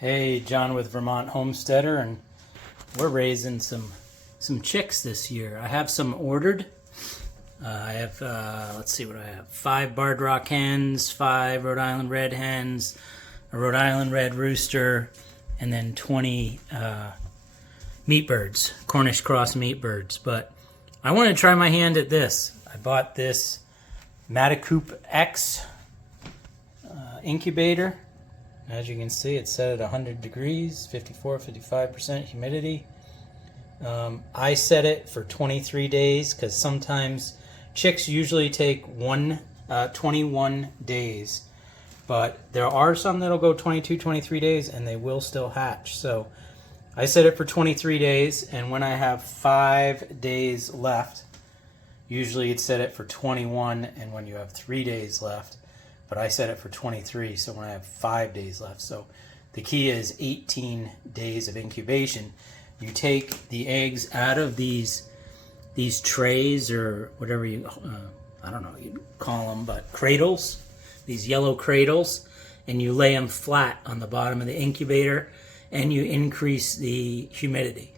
Hey, John with Vermont Homesteader, and we're raising some chicks this year. I have some ordered. I have, let's see what I have. 5 Barred Rock hens, 5 Rhode Island red hens, a Rhode Island red rooster, and then 20 meat birds, Cornish cross meat birds. But I want to try my hand at this. I bought this Matacoop X incubator. As you can see, it's set at 100 degrees, 55% humidity. I set it for 23 days because sometimes chicks usually take 21 days. But there are some that'll go 22, 23 days and they will still hatch. So I set it for 23 days, and when I have 5 days left, usually it's set it for 21, and when you have 3 days left, but I set it for 23, so when I have 5 days left. So the key is 18 days of incubation. You take the eggs out of these trays, or whatever you, I don't know what you call them, but cradles, these yellow cradles, and you lay them flat on the bottom of the incubator, and you increase the humidity.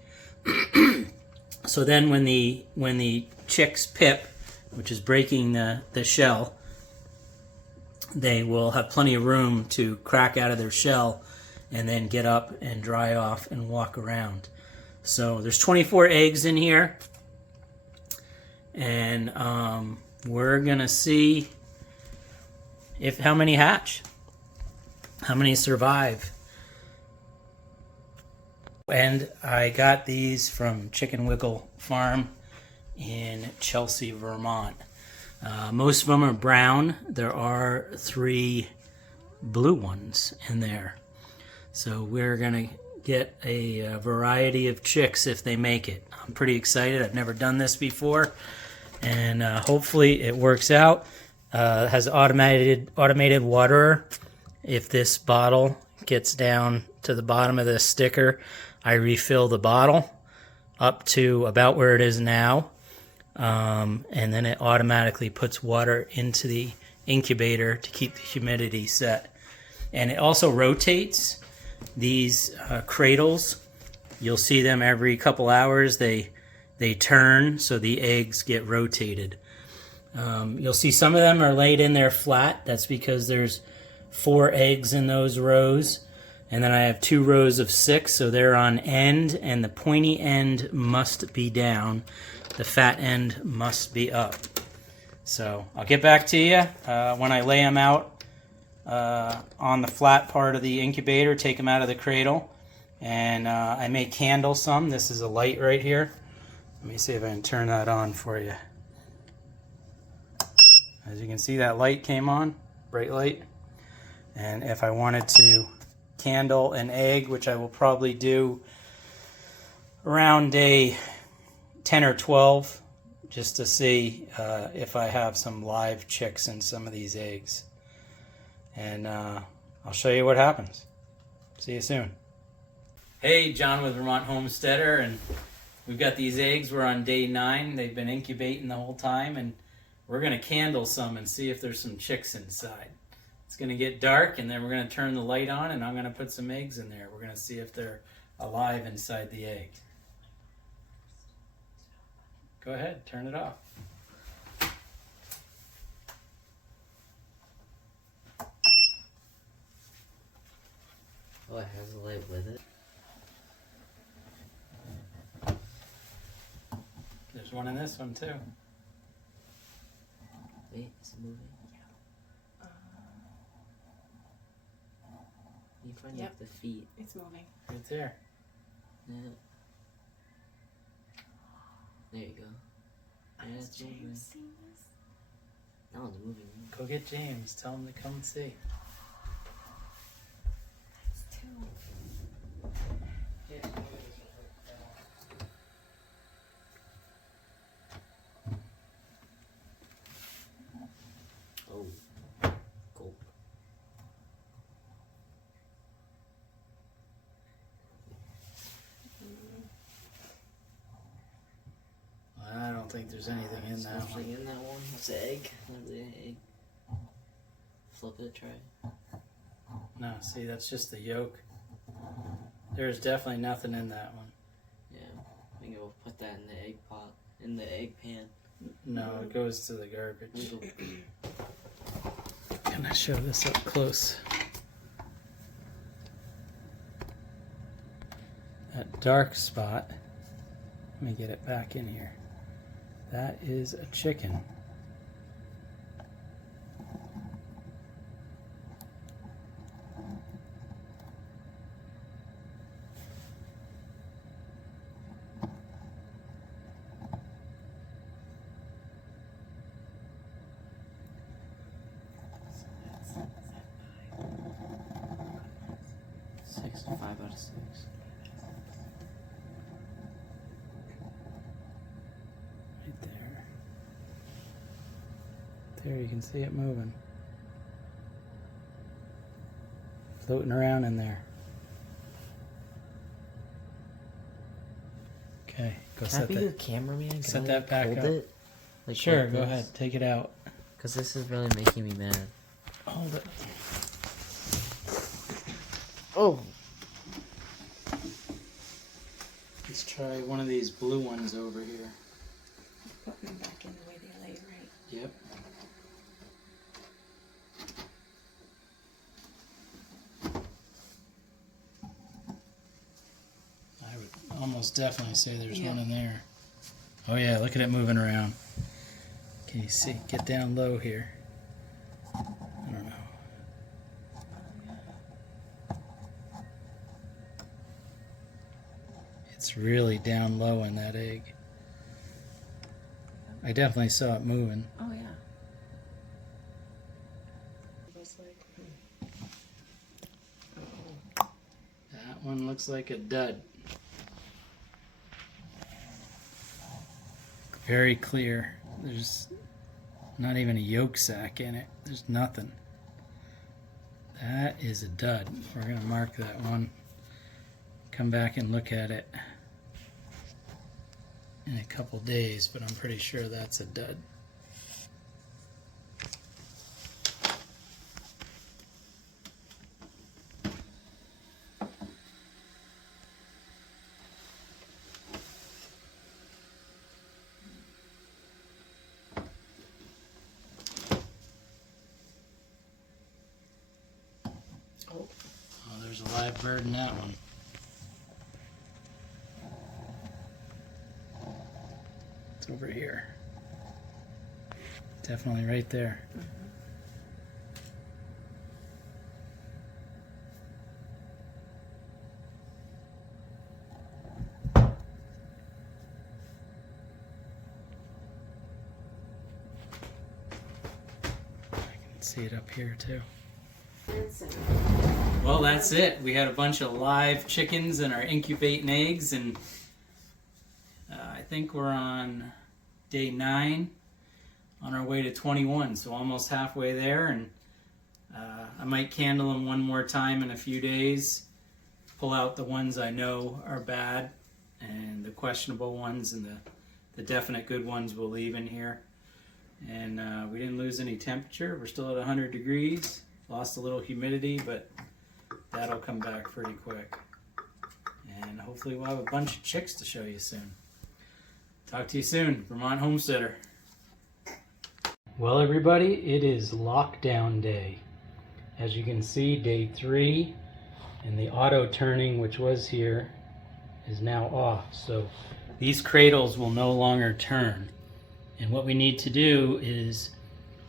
So then when the chicks pip, which is breaking the shell, they will have plenty of room to crack out of their shell and then get up and dry off and walk around. So there's 24 eggs in here, and we're gonna see how many hatch, how many survive. And I got these from Chicken Wiggle Farm in Chelsea, Vermont. Most of them are brown. There are 3 blue ones in there. So we're going to get a variety of chicks if they make it. I'm pretty excited. I've never done this before, and hopefully it works out. It has automated waterer. If this bottle gets down to the bottom of this sticker, I refill the bottle up to about where it is now. And then it automatically puts water into the incubator to keep the humidity set. And it also rotates these cradles. You'll see them every couple hours. They turn, so the eggs get rotated. You'll see some of them are laid in there flat. That's because there's 4 eggs in those rows. And then I have 2 rows of 6, so they're on end, and the pointy end must be down. The fat end must be up. So I'll get back to you when I lay them out on the flat part of the incubator, take them out of the cradle, and I may candle some. This is a light right here. Let me see if I can turn that on for you. As you can see, that light came on, bright light. And if I wanted to candle an egg, which I will probably do around day 10 or 12, just to see if I have some live chicks in some of these eggs. And I'll show you what happens. See you soon. Hey, John with Vermont Homesteader, and we've got these eggs. We're on day 9. They've been incubating the whole time, and we're going to candle some and see if there's some chicks inside. It's going to get dark, and then we're going to turn the light on, and I'm going to put some eggs in there. We're going to see if they're alive inside the egg. Go ahead, turn it off. Oh, it has a light with it? There's one in this one too. Wait, it's moving? You find Yep. like the feet. It's moving. Right there. Yeah. There you go. Yeah, Has it's moving. James seen this? That one's moving. Go get James. Tell him to come and see. It's 2. Oh. Cool. I don't think there's anything in that Something one. in that one. It's an egg. Another egg. Flip it, try. No, see, that's just the yolk. There's definitely nothing in that one. Yeah, I think we'll put that in the egg pot, in the egg pan. No, it goes to the garbage. Can I show this up close? That dark spot, let me get it back in here. That is a chicken. Six, 5 out of 6. Right there. There, you can see it moving. Floating around in there. Okay, go Can I set be that. your cameraman? Set that back hold up. It? Like Sure, like go this? ahead, take it out. Because this is really making me mad. Hold it. Oh! Let's try one of these blue ones over here. Put them back in the way they lay, right? Yep. I would almost definitely say there's one in there. Oh yeah, look at it moving around. Can you see? Get down low here. I don't know. It's really down low in that egg. I definitely saw it moving. Oh, yeah. That one looks like a dud. Very clear. There's not even a yolk sac in it. There's nothing. That is a dud. We're going to mark that one. Come back and look at it in a couple days, but I'm pretty sure that's a dud. Oh, there's a live bird in that one. It's over here. Definitely right there. I can see it up here too. Well, that's it. We had a bunch of live chickens in our incubating eggs, and I think we're on day 9 on our way to 21, so almost halfway there. And I might candle them one more time in a few days, pull out the ones I know are bad, and the questionable ones, and the definite good ones we'll leave in here. And we didn't lose any temperature. We're still at 100 degrees. Lost a little humidity, but that'll come back pretty quick. And hopefully we'll have a bunch of chicks to show you soon. Talk to you soon, Vermont Homesteader. Well, everybody, it is lockdown day. As you can see, day 3, and the auto turning, which was here, is now off. So these cradles will no longer turn. And what we need to do is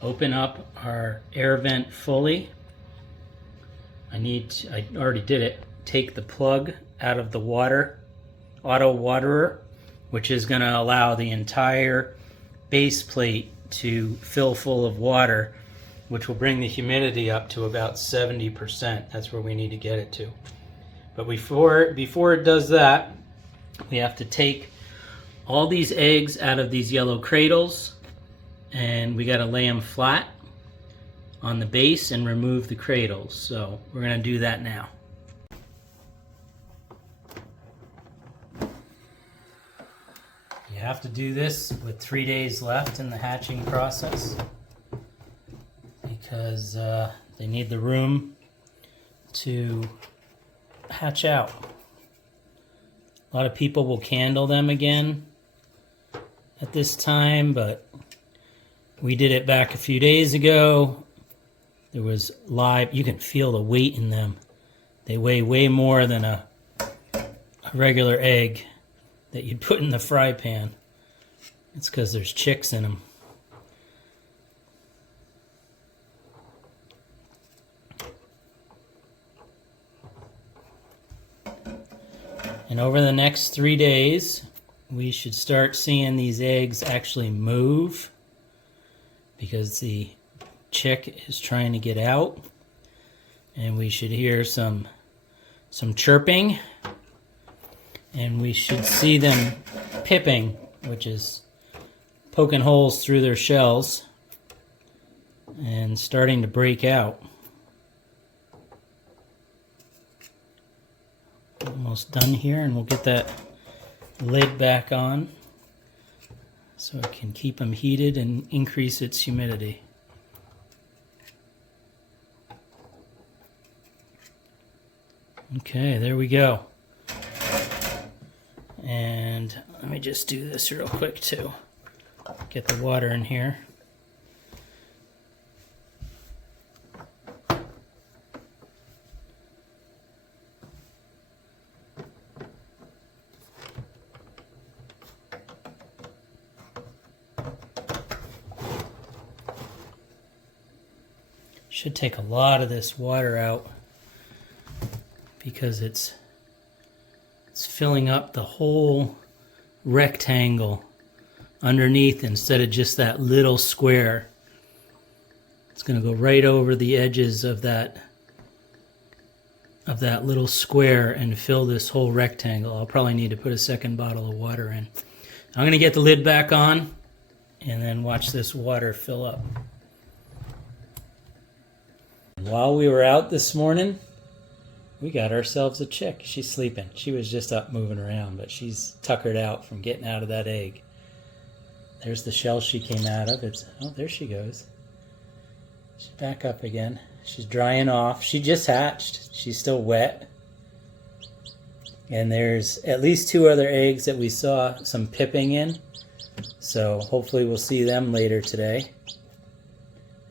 open up our air vent fully. I already did it. Take the plug out of the water, auto waterer, which is going to allow the entire base plate to fill full of water, which will bring the humidity up to about 70%. That's where we need to get it to. But before it does that, we have to take all these eggs out of these yellow cradles, and we got to lay them flat on the base and remove the cradles. So we're going to do that now. You have to do this with 3 days left in the hatching process because they need the room to hatch out. A lot of people will candle them again at this time, but we did it back a few days ago. There was live, you can feel the weight in them. They weigh way more than a regular egg that you'd put in the fry pan. It's because there's chicks in them. And over the next 3 days, we should start seeing these eggs actually move because the chick is trying to get out. And we should hear some chirping. And we should see them pipping, which is poking holes through their shells and starting to break out. Almost done here, and we'll get that lid back on so it can keep them heated and increase its humidity. Okay, there we go. And let me just do this real quick too. Get the water in here. Should take a lot of this water out because it's filling up the whole rectangle underneath instead of just that little square. It's going to go right over the edges of that little square and fill this whole rectangle. I'll probably need to put a second bottle of water in. I'm going to get the lid back on and then watch this water fill up. While we were out this morning, we got ourselves a chick. She's sleeping. She was just up moving around, but she's tuckered out from getting out of that egg. There's the shell she came out of. Oh, there she goes. She's back up again. She's drying off. She just hatched. She's still wet. And there's at least 2 other eggs that we saw some pipping in. So hopefully we'll see them later today.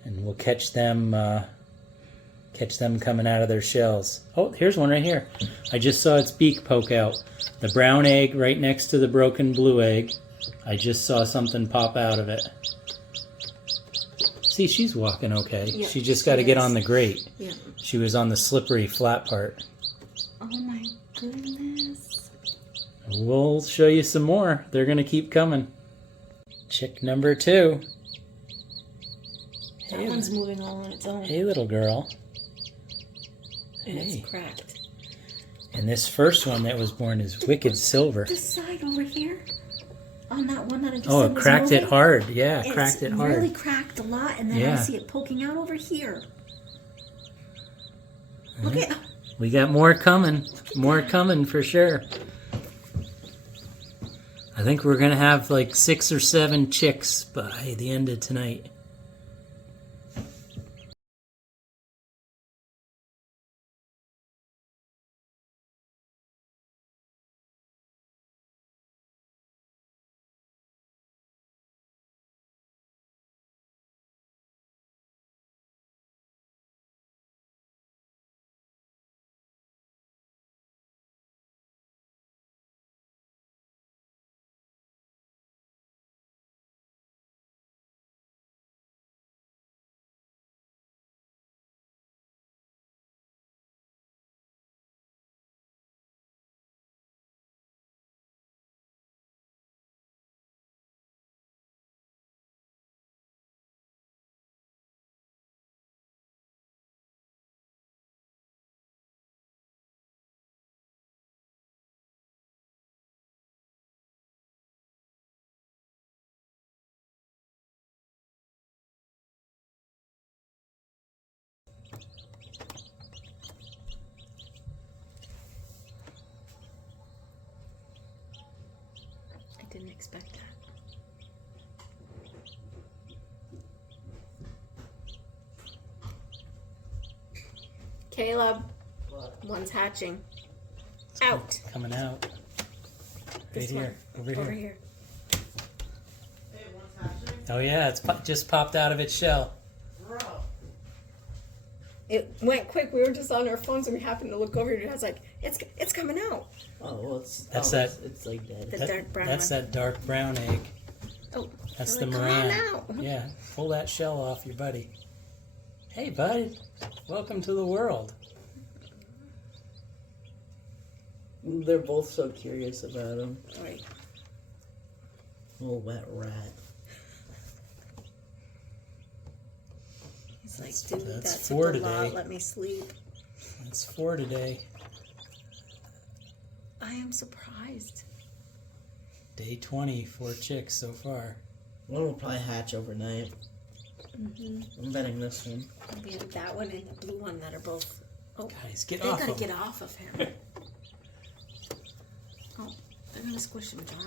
And we'll catch them coming out of their shells. Oh, here's one right here. I just saw its beak poke out. The brown egg right next to the broken blue egg. I just saw something pop out of it. See, she's walking okay. Yep, she just got to get on the grate. Yeah. She was on the slippery flat part. Oh my goodness. We'll show you some more. They're going to keep coming. Chick number 2. That one's moving all on its own. Hey, little girl. And Hey. it's cracked. And this first one that was born is wicked silver. This side over here, on that one that I just Oh, said it was cracked moving, it hard. Yeah, cracked it It's hard. really cracked a lot, and then I Yeah. see it poking out over here. Look at We got more coming. More coming for sure. I think we're going to have like 6 or 7 chicks by the end of tonight. I didn't expect that. Caleb, What? one's hatching. Out. Coming out. This here. one. Over Over here. here. Oh yeah, it's just popped out of its shell. It went quick. We were just on our phones and we happened to look over here and I was like, it's coming out. Oh, well, it's it's like that. The dark brown That's one. that dark brown egg. Oh, That's they're the like, "Come on Moran. out." Yeah, pull that shell off your buddy. Hey, bud. Welcome to the world. They're both so curious about him. All right. Little wet rat. He's like, That's- dude, that's that's 4 a lot. today. Let me sleep. That's 4 today. I am surprised. Day 20, 4 chicks so far. One will probably hatch overnight. I'm betting this one. We have that one and the blue one that are both. Oh, Guys, get they off gotta him. get off of him. Oh, they're gonna squish him, John.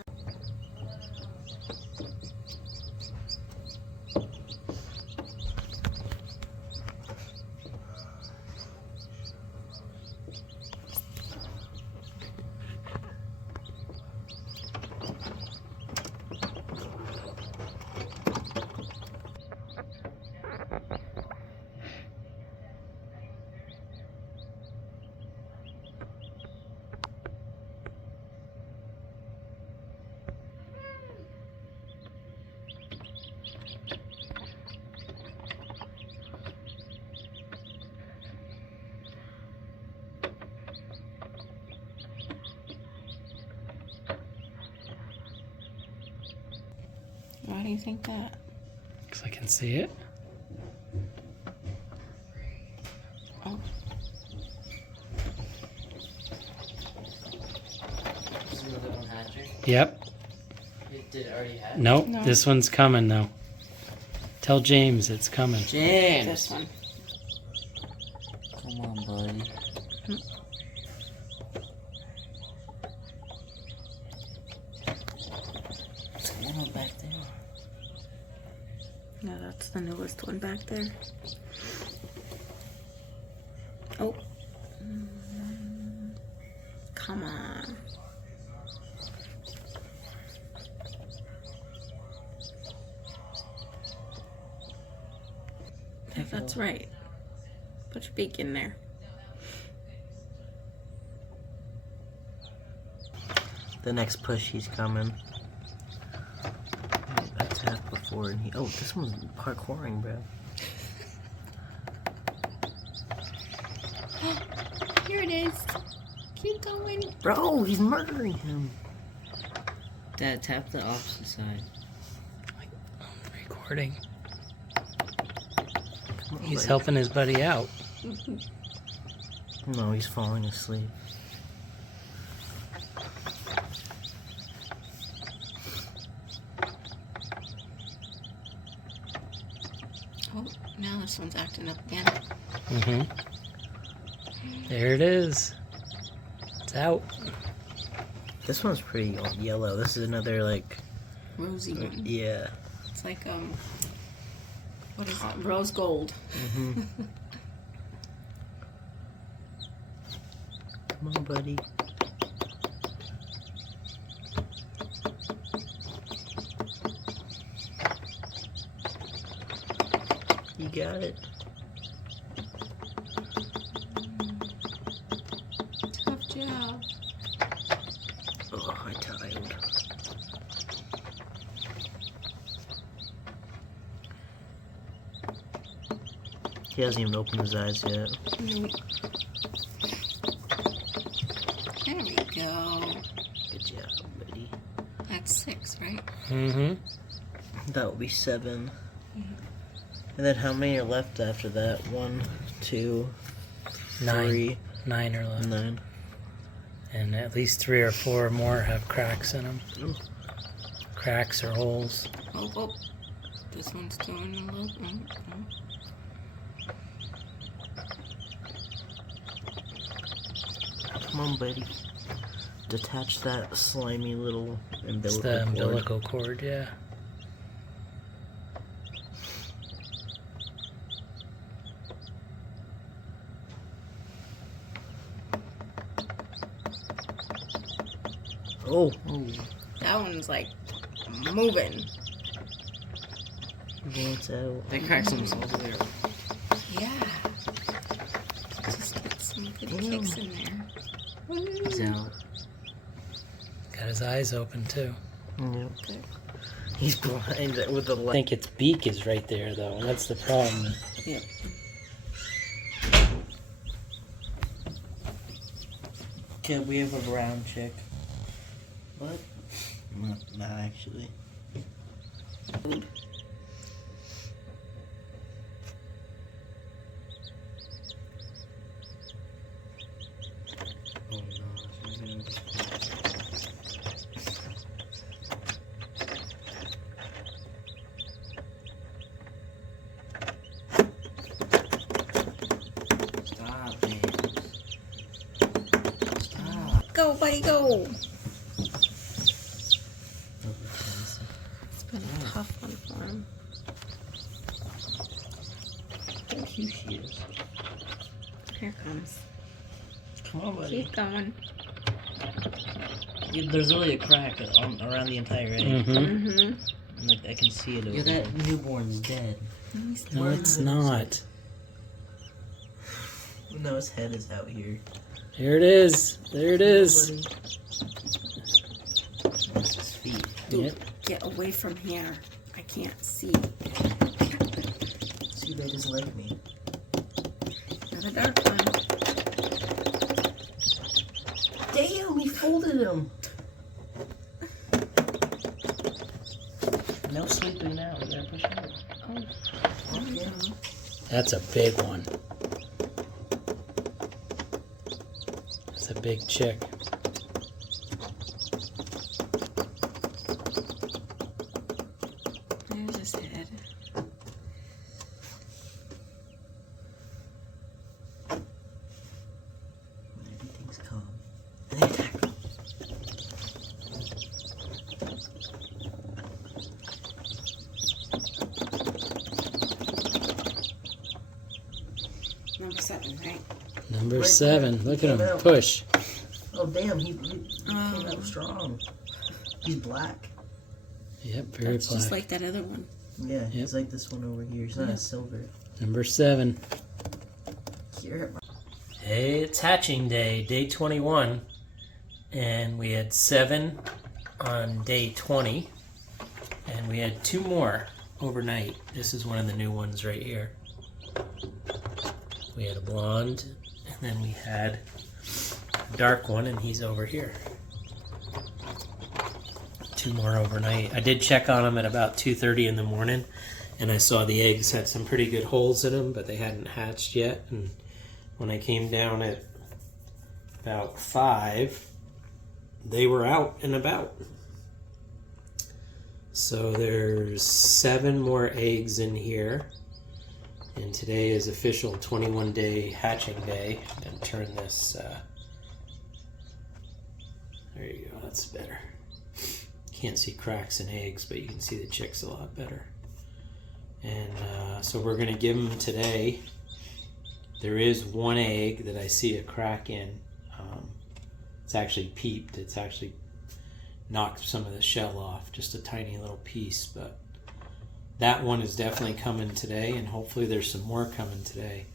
Why do you think that? Because I can see it. Oh, Is another one hatching? Yep. Did it already hatch? Nope. No. This one's coming though. Tell James it's coming. James! this one. Come on, buddy. What's going on back there? No, that's the newest one back there. Oh. Come on. If that's right. Put your beak in there. The next push, he's coming. I tapped before and he. Oh, this one's parkouring, bro. Here it is. Keep going. Bro, he's murdering him. Dad, tap the opposite side. Recording. Come on, He's buddy. helping his buddy out. No, he's falling asleep. Oh, now this one's acting up again. Mm-hmm. There it is. It's out. This one's pretty yellow. This is another, like, Rosy one. yeah. It's like, what is that? Rose gold. Come on, buddy. You got it. Tough job. Oh, I'm tired. He hasn't even opened his eyes yet. Nope. There we go. Good job, buddy. That's 6, right? Mm-hmm. That will be 7. And then how many are left after that? 1, 2, 9. 3, 9 are left. 9. And at least 3 or 4 more have cracks in them. Ooh. Cracks or holes. Oh, oh. This one's doing a little. Come on, buddy. Detach that slimy little It's umbilical the cord. umbilical cord, yeah. Oh. That one's like moving. It's out. They cracked themselves there. Yeah. Just get some good kicks in there. He's out. Got his eyes open too. Yep. He's blind with the I light. think its beak is right there though. That's the problem. Yeah. Okay, we have a brown chick. What? Not actually. Oh no, she's gonna Stop, James. Stop. Go, buddy, go. It's been a tough one for him. How cute she is. Here it comes. Come on, buddy. Keep going. Yeah, there's only a crack around the entire egg. Mm-hmm. Mm-hmm. Like, I can see it over there. That newborn's dead. No, it's not. No, his head is out here. Here it is. There it is. That's his feet. Dude, Yep. get away from here. I can't see. See, they just like me. Not a dark one. Damn, he folded him. No sleeping now. We gotta push out. Oh, Yeah. That's a big one. That's a big chick. there's his head. Everything's calm. They attack him. Number 7, right? Number Right 7. there. Look at him. Came out. Push. Oh, damn, he came Oh. out strong. He's black. Yep, very That's just black. like that other one. Yeah, he's like this one over here. He's not Yeah. a silver. Number 7. Here. Hey, it's hatching day, day 21. And we had 7 on day 20. And we had 2 more overnight. This is one of the new ones right here. We had a blonde, and then we had a dark one, and he's over here. 2 more overnight. I did check on them at about 2:30 in the morning, and I saw the eggs had some pretty good holes in them, but they hadn't hatched yet. And when I came down at about 5, they were out and about. So there's 7 more eggs in here. And today is official 21-day hatching day. And turn this, there you go, that's better. Can't see cracks in eggs, but you can see the chicks a lot better. And so we're gonna give them today. There is 1 egg that I see a crack in. It's actually peeped. It's actually knocked some of the shell off, just a tiny little piece, but that one is definitely coming today, and hopefully there's some more coming today.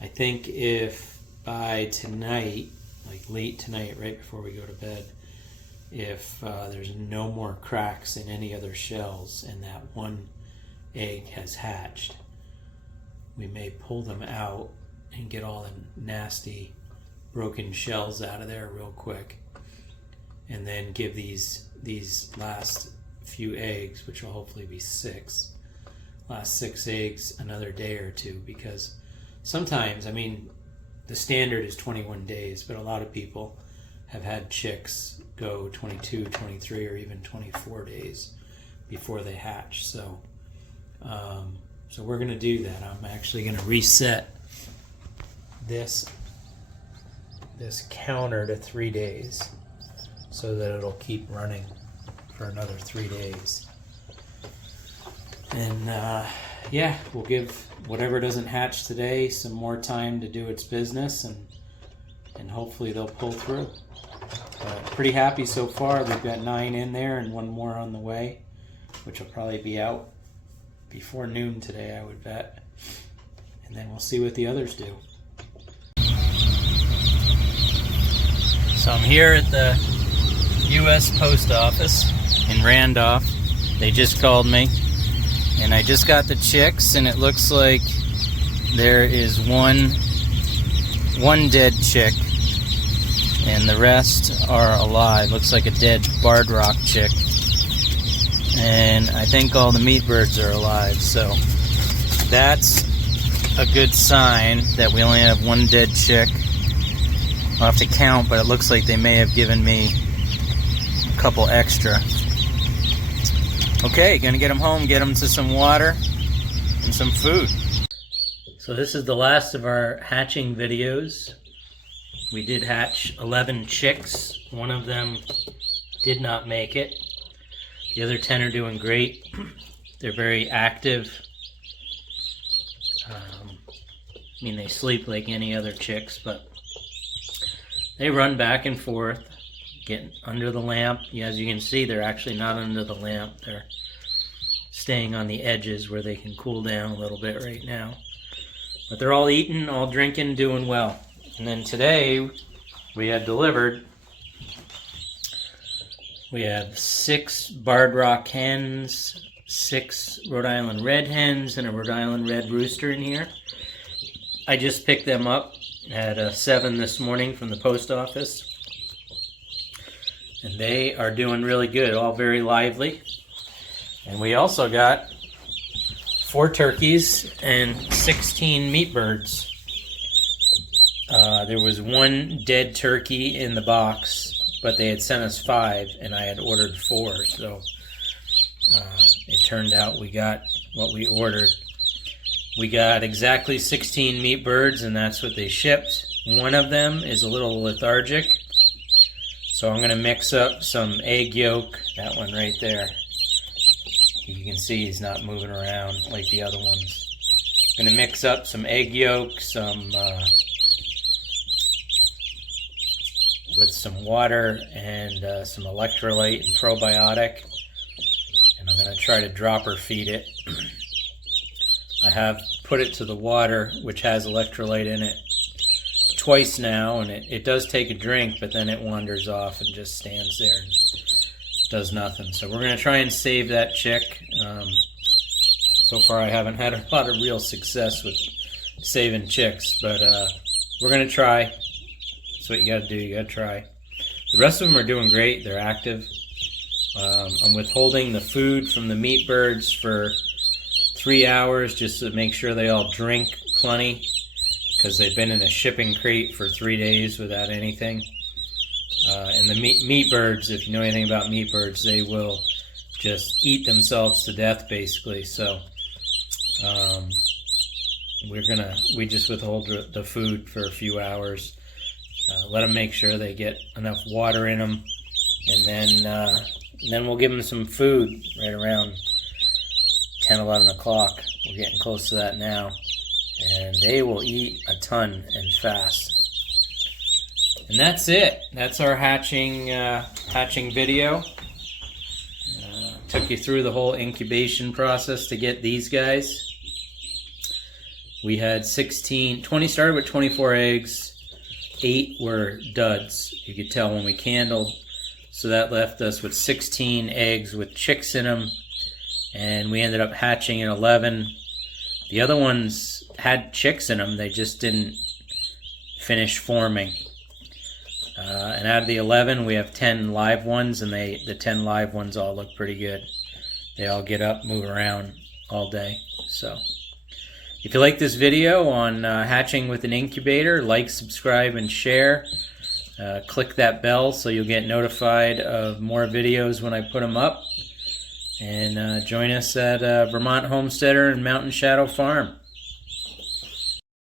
I think if by tonight, like late tonight, right before we go to bed, if there's no more cracks in any other shells and that 1 egg has hatched, we may pull them out and get all the nasty broken shells out of there real quick, and then give these last few eggs, which will hopefully be 6, last 6 eggs another day or 2, because sometimes, I mean, the standard is 21 days, but a lot of people have had chicks go 22, 23, or even 24 days before they hatch. So so we're going to do that. I'm actually going to reset this counter to 3 days so that it'll keep running for another 3 days. And yeah, we'll give whatever doesn't hatch today some more time to do its business, and hopefully they'll pull through. Pretty happy so far. We've got 9 in there and 1 more on the way, which will probably be out before noon today, I would bet. And then we'll see what the others do. So I'm here at the U.S. Post Office in Randolph. They just called me, and I just got the chicks, and it looks like there is one dead chick, and the rest are alive. Looks like a dead barred rock chick, and I think all the meat birds are alive. So that's a good sign that we only have one dead chick. I'll have to count, but it looks like they may have given me a couple extra. Okay, gonna get them home, get them to some water and some food. So this is the last of our hatching videos. We did hatch 11 chicks. One of them did not make it. The other 10 are doing great. They're very active. I mean, they sleep like any other chicks, but they run back and forth, get under the lamp. As you can see, they're actually not under the lamp. They're staying on the edges where they can cool down a little bit right now. But they're all eating, all drinking, doing well. And then today, we had delivered, we have 6 barred rock hens, 6 Rhode Island red hens, and a Rhode Island red rooster in here. I just picked them up at 7 this morning from the post office. And they are doing really good, all very lively. And we also got 4 turkeys and 16 meat birds. There was 1 dead turkey in the box, but they had sent us 5, and I had ordered 4, so it turned out we got what we ordered. We got exactly 16 meat birds, and that's what they shipped. One of them is a little lethargic, so I'm going to mix up some egg yolk, that one right there. You can see he's not moving around like the other ones. I'm going to mix up some egg yolk, with some water and some electrolyte and probiotic, and I'm going to try to dropper feed it. I have put it to the water, which has electrolyte in it, twice now, and it does take a drink, but then it wanders off and just stands there and does nothing. So we're going to try and save that chick. So far I haven't had a lot of real success with saving chicks, but we're going to try. That's what you got to do. You got to try. The rest of them are doing great. They're active. I'm withholding the food from the meat birds for 3 hours just to make sure they all drink plenty, because they've been in a shipping crate for 3 days without anything. And the meat birds, if you know anything about meat birds, they will just eat themselves to death, basically. So we just withhold the food for a few hours. Let them make sure they get enough water in them, and then we'll give them some food right around 10, 11 o'clock. We're getting close to that now, and they will eat a ton and fast. And that's it. That's our hatching video. Took you through the whole incubation process to get these guys. We had 20 started with 24 eggs. 8 were duds. You could tell when we candled. So that left us with 16 eggs with chicks in them. And we ended up hatching at 11. The other ones had chicks in them. They just didn't finish forming. And out of the 11, we have 10 live ones. And the 10 live ones all look pretty good. They all get up, move around all day. So if you like this video on hatching with an incubator, like, subscribe, and share. Click that bell so you'll get notified of more videos when I put them up. And join us at Vermont Homesteader and Mountain Shadow Farm.